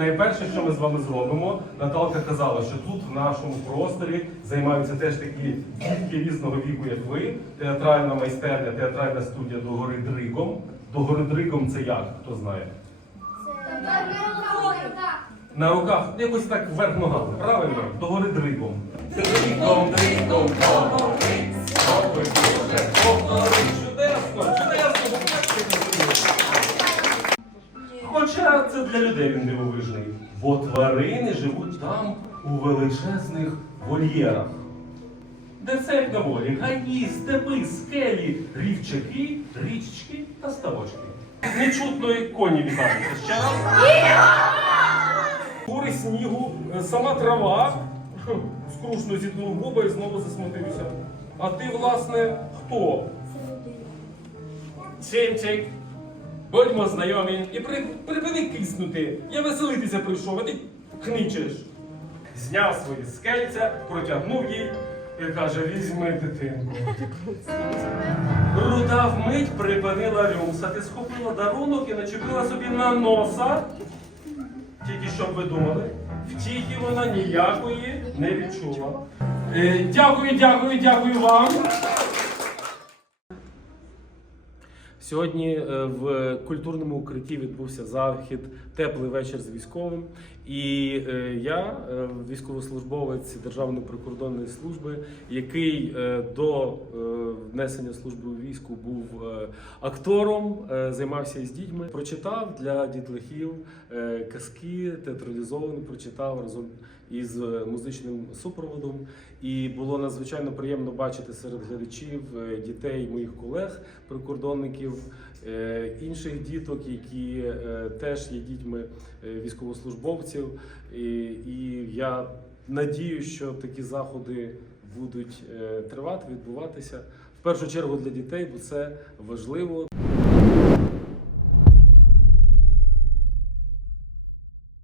Найперше, що ми з вами зробимо, Наталка казала, що тут в нашому просторі займаються теж такі дітки різного віку, як ви. Театральна майстерня, театральна студія до гори Дригом. До гори Дригом це як? Хто знає? На руках якось так вверх ногами, правильно? До гори Дригом. Дригом, дригом, для людей він дивовижний, бо тварини живуть там у величезних вольєрах. Де все як на волі, гаї, степи, скелі, рівчаки, річечки та ставочки. Нечутно і коні вітаються ще раз. Гори снігу, е, сама трава. Скрушно зіткнув губи і знову засмутився. А ти, власне, хто? Сімчик. Будьмо знайомі і при, припини киснути. Я веселитися прийшов, а ти кничеш. Зняв свої скельця, протягнув їй і каже: візьми дитинку. Руда вмить припинила рюмсати, схопила дарунок і начепила собі на носа. Тільки щоб ви думали, втіхи вона ніякої не відчула. Е, дякую, дякую, дякую вам. Сьогодні е, в культурному укритті відбувся захід Теплий вечір з військовим. І е, я, е, військовослужбовець Державної прикордонної служби, який до внесення служби у війську був е, актором, е, займався із дітьми, прочитав для дітлахів е, казки, театралізовані, прочитав разом із музичним супроводом. І було надзвичайно приємно бачити серед глядачів дітей моїх колег, прикордонників, інших діток, які теж є дітьми військовослужбовців. І я надію, що такі заходи будуть е, тривати, відбуватися в першу чергу для дітей, бо це важливо.